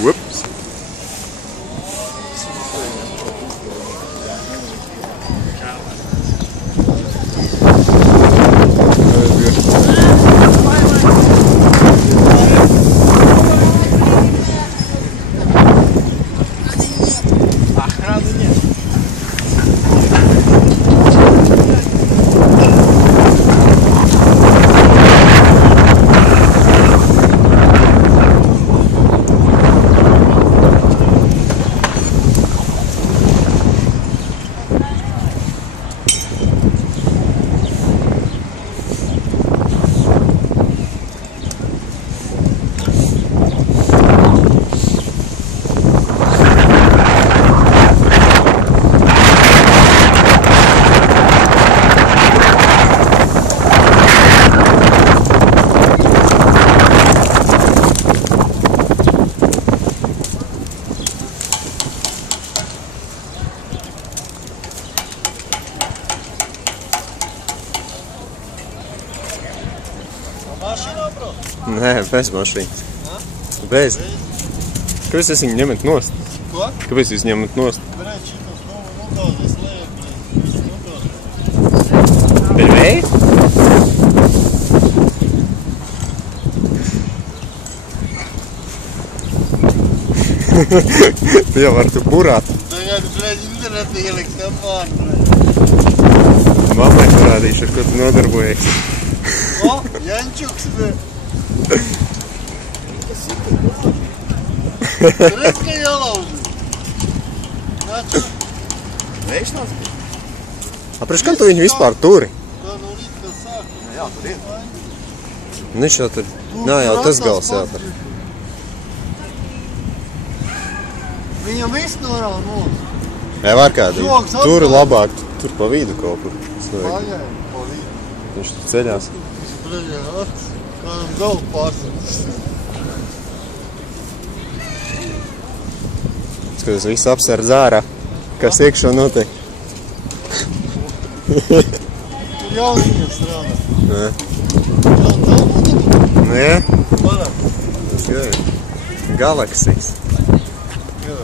Whoops. Mašīnā, bro? Nē, bez mašīnas. Bez. Kāpēc jūs viņu ņemat nost? Ko? Kāpēc jūs ņemat nost? Brēc, šitos nogāzies lejā, brēc. Pēc vēja? Tu jau vari tu burāt. Tagad, brēc, internetā ieliks apāni, brēc. Mammai parādīšu, ar ko tu nodarbojies. O, Jančuks, brēc. Redz, ka jālauži. Naču. Vējš nāc? Priekš, kad tu viņu vispār turi? Tā no rīta sāk. Jā, tur ir. Viņš jau tur... Nā, jau tas gals jātur. Viņam viss norāda mūsu. Jā, var kādīgi. Tur labāk, tur pa vidu kaut kur. Pagaid, pa vidu. Viņš tur ceļās. Viņš preļā acis. Kādam galvu pārsats. Skaties, visu apsardz ārā. Kas iekšā notiek? Tur jauniņiem strādā. Nē. Jauns albumu? Nē? Varam. Tas ir Galaxijas. Jā.